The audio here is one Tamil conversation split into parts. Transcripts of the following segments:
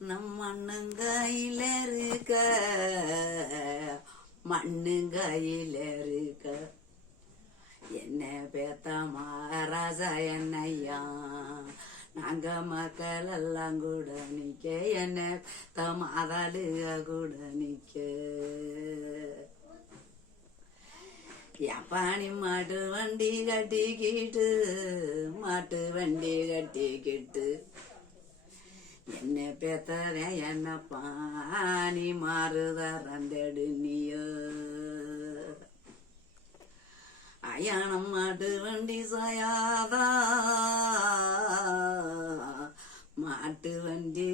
நம் மண்ணுங்கையில இருக்க மண்ணுங்கையில இருக்க. என்ன பேத்தா மகாராஜா என்னையா? நாங்க மக்கள் எல்லாம் கூட நிக்க என்ன மாதாளுக கூட நிக்க. எப்பாணி மாட்டு வண்டி கட்டிக்கிட்டு மாட்டு வண்டி கட்டிக்கிட்டு என்ன பேத்தர என்ன பாணி மாறுதரந்தெடு நீயோ அயானம் மாட்டு வண்டி சாயாதா மாட்டு வண்டி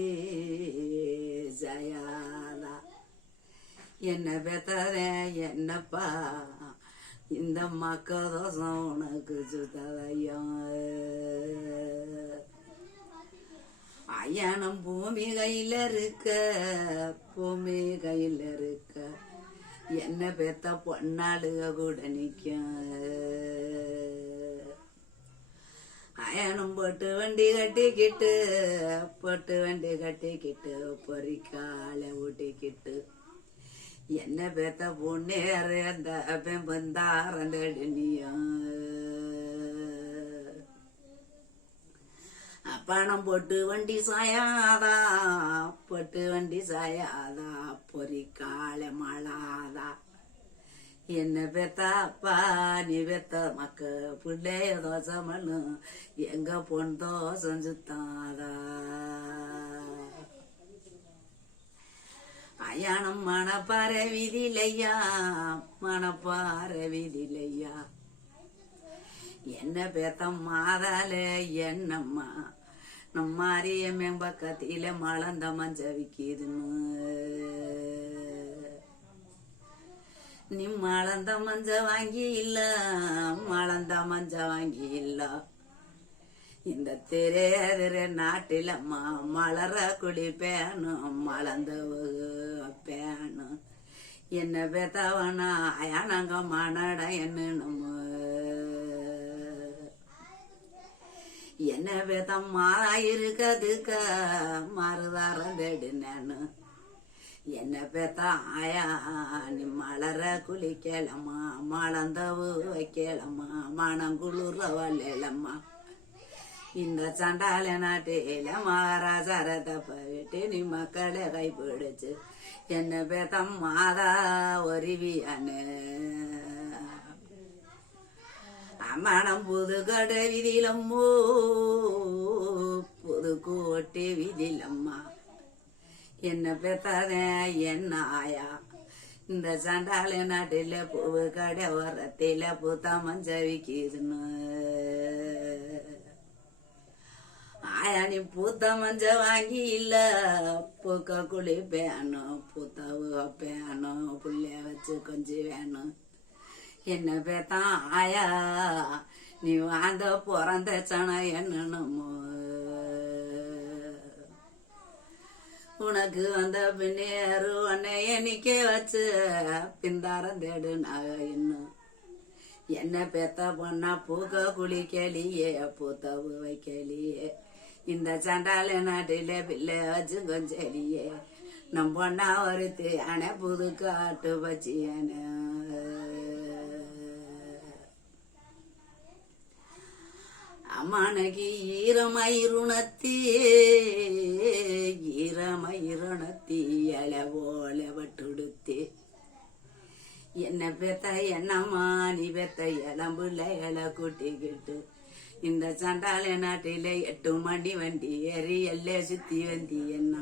சாயாதா என்ன பெத்தத என்னப்பா இந்த மக்கதோசம் உனக்கு சுத்தலையும் அயானம் பூமிகையில இருக்க பூமிகையில இருக்க என்ன பெத்த பொன்னாளுக கூட நிக்கும் அயனம் போட்டு வண்டி கட்டிக்கிட்டு போட்டு வண்டி கட்டிக்கிட்டு பொறிக்கால ஊட்டிக்கிட்டு. என்ன பேத்த பொண்ணேற அந்த பெம்பந்தாரந்தடினியும் பணம் போட்டு வண்டி சாயாதா? போட்டு வண்டி சாயாதா? பொறிக்கால மழாதா என்ன பெத்தாப்பா? நீ பெத்த மக்க பிள்ளைய தோசை மண்ணு. எங்க பொன் தோசை சுத்தாதா? அயானம் மணப்பார விதிலையா மணப்பார விதிலையா என்ன பேத்தம் மாதாலே என்னம்மா? நம்ம மாரியம்மன் பக்கத்தில மலர்ந்த மஞ்ச விக்கிதுன்னு நீ மலந்த மஞ்ச வாங்கி இல்ல மலந்த மஞ்ச வாங்கி இல்ல. இந்த திரையதிர நாட்டில் மலர குடி பேணும் மலர்ந்த பேணும் என்ன பெத்தவனா அயானங்க மனட நம்ம என்ன பெத்தம் மாறாயிருக்கதுக்க மறுதாரம் நானு என்ன பெத்த ஆயா நீ மலர குளிக்கலம்மா மலந்தவு வைக்கலம்மா மனம் குளிர வல்லம்மா இந்த சண்டால நாட்டில மகாராஜாரத்தை போயிட்டு நீ மக்களை கைப்பிடிச்சு. என்ன பேத்தம் மாதா ஒருவியானு? மனம் புது கடை விதிலம்மோ புது விதிலம்மா. என்ன பெத்தாத என்ன ஆயா? இந்த சண்டால நாட்டில பூவு கடை ஓரத்தில புத்தாமன் ஜவிக்குதுன்னு ஆயா நீ பூத்த மஞ்ச வாங்கி இல்ல? பூக்க குழி பேணும் பூத்த பேணும் புள்ளைய வச்சு கொஞ்சம் வேணும். என்ன பேத்தான் ஆயா நீ வாழ்ந்த பிறந்த சனா என்னமோ உனக்கு வந்த பின்னேறு உன்னை எண்ணிக்க வச்சு பிந்தாரம் தேடு நாக இன்னும் என்ன பெத்த பொண்ணா பூக்க குளிக்கலியே பூத்தவு வைக்கலியே. இந்த சண்டால நாட்டில பிள்ளை வச்சு கொஞ்சலியே. நம் பொண்ணா ஒருத்தி அணை புது காட்டு வச்சியன. அமணகி ஈரமயிருணத்தி ஈரமயிருணத்தி இல என்ன பெத்த என்னம்மா நீ பெத்த இளம்புல இல கூட்டிக்கிட்டு இந்த சண்டால நாட்டில எட்டு மணி வண்டி ஏறி எல்லே சுத்தி வந்தி என்ன?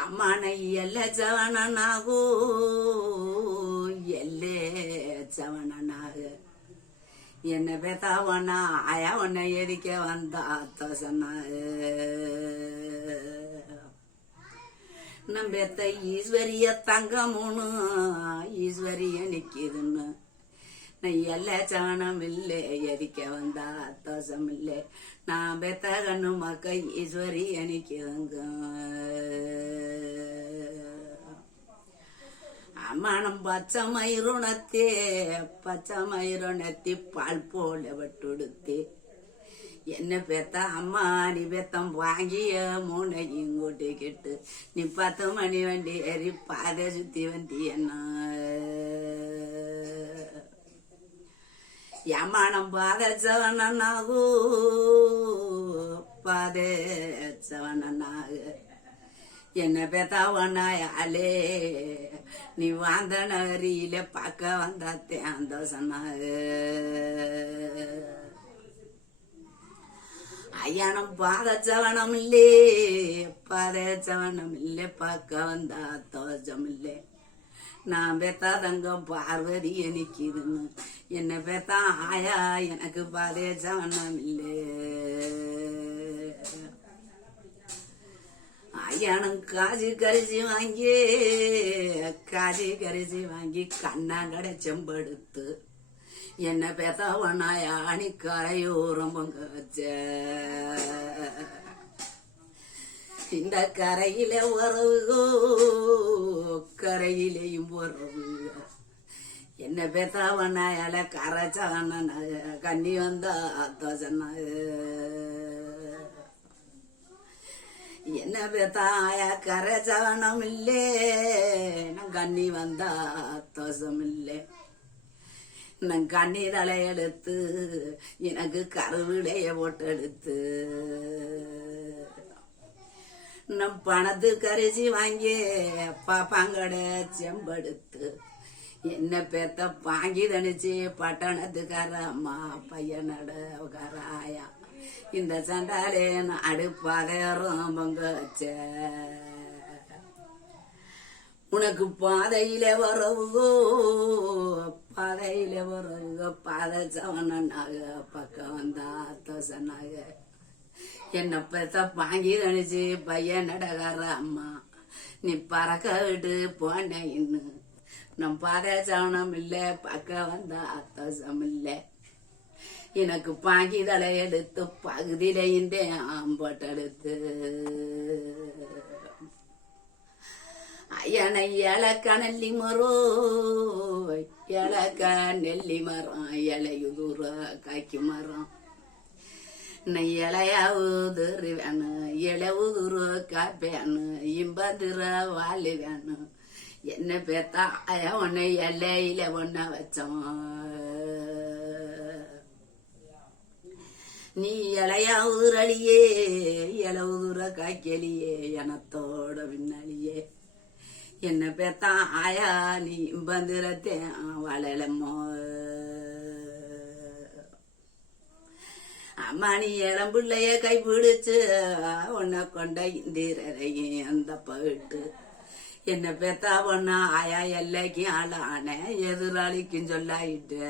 அம்மான எல்ல சவணனாகோ எல்லே சவணனாக என்ன பெத்தாவனா ஆயா உன்னை எரிக்க வந்தா சொன்னா நம்ம பெத்த ஈஸ்வரிய தங்கமுன்னு ஈஸ்வரிய நிக்கிதுன்னு. நான் எல்லா சாணம் இல்லை எரிக்க வந்தா தோசம் இல்லை நான் பெத்த கண்ணு மக்க ஈஸ்வரி நிக்குதுங்க. மனம் பச்சை மயிருணத்தே பச்சை மயிருணத்தி பால் போல வட்டுடுத்தே. என்ன பெத்த அம்மா நீ பெத்தம் வாங்கிய மூனையும் கூட்டிக்கிட்டு நீ பத்து மணி வண்டி ஏறி பாதை சுத்தி வண்டி என்ன? யமானம் பாதச்சவனாகு பாதச்சவனாகு என்ன பெத்தாவனாயாலே நீ வாந்த நரியில பார்க்க வந்தாத்தே அந்த சொன்னாகு அய்யானம் பாதச்சவனம் இல்லே பாதச்சவனம் இல்லே பார்க்க வந்தா தோஜம் இல்லே நான் பெத்தா தங்கம் பார்வதி நிக்குதுன்னு என்ன பெத்தா ஆயா எனக்கு பாதச்சவனம் இல்லே அய்யானம் காஜி கரிசி வாங்கி காஜி கரிசி வாங்கி கண்ணாங்கடை செம்படுத்து என்ன பெத்தவனாயா அணிக்கரையோரம் கரையோரம் பங்காச்ச இந்த கரையில உறவுகோ கரையிலேயும் உறவு. என்ன பெத்தவனாயால கரைச்சான கண்ணி வந்தா தோசன என்ன பெத்தாய கரைச்சவனம் இல்லே நான் கண்ணி வந்தா தோசம் இல்லை நான் கண்ணீர் எடுத்து எனக்கு கருவிடைய போட்டெடுத்து. நம் பணத்து கரிசி வாங்கி பாப்பாங்கட செம்படுத்து. என்ன பேத்த வாங்கி தனிச்சு பட்டணத்துக்கார அம்மா பையனோட காராயா இந்த சண்டாலே அடுப்பாதையரும் பொங்க வச்ச. உனக்கு பாதையில வரவுகோ பாதையில வரவுகோ பாதை சவனாக பக்கம் வந்தா தோசனாக. என்ன பெத்த பாங்கி தணிச்சு பையன் நடகார அம்மா. நீ பறக்க விட்டு போன இன்னும் நம் பாதை சவனம் இல்ல பக்கம் வந்தா தோசம் இல்லை. எனக்கு பாக்கி தலை எடுத்து பகுதியில ஆம்பட்டெடுத்து அயனை இலக்க நெல்லி மரம் இலக்க நெல்லி மரம் இலையுதுற காய்க்கு மரம். நான் இலையாவுதுரு வேணும் இளவுதுரு காப்பேனு இம்பதுர வாலி வேணும் என்ன பேத்தா உன்னை எல்லையில ஒன்ன வச்சோம். நீ இலையா உதுரலியே இல காய்க்கலியே எனத்தோட பின்னாலியே என்ன பேத்தா ஆயா நீ பந்திரத்தே வளலமோ அம்மா நீ இளம்பிள்ளைய கை பிடிச்சு உன்னை கொண்ட இந்திரையும் அந்த பவிட்டு. என்ன பெத்தா பொண்ணா ஆயா எல்லைக்கும் ஆளான எதிராளிக்கும் சொல்லாயிட்டு.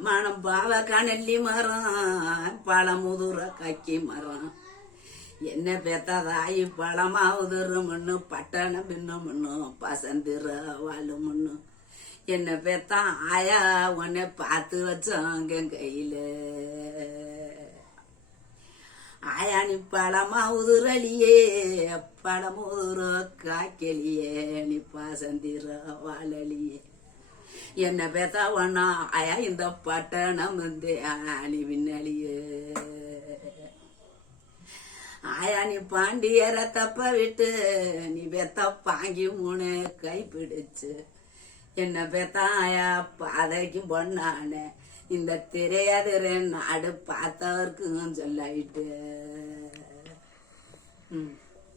மனம் பாவ கணல்லி மரம் பழமுதுற கக்கி மரம் என்ன பெத்ததாயி பழமாவுதுரு மண்ணு பட்டணம் பின்ன மண்ணு பசந்திர வாழு மண்ணு என்ன பெத்தா ஆயா உன்னை பார்த்து வச்சாங்க கையில ஆயா நீ பழமா உதுரலியே பழமுதுர காக்கலியே நீ பாசந்திர வாழலியே என்ன பெத்தா ஒன்னா ஆயா இந்த பட்டணம் வந்து ஆனி பின்னாலியே ஆயா நீ பாண்டியர தப்ப விட்டு நீ பெத்த பாங்கி மூணு கை பிடிச்சு. என்ன பெத்த ஆயா பாதைக்கு பொண்ணானே. இந்த திரையாதிர நாடு பார்த்தவர்க்கும் சொல்லாயிட்டு ம்.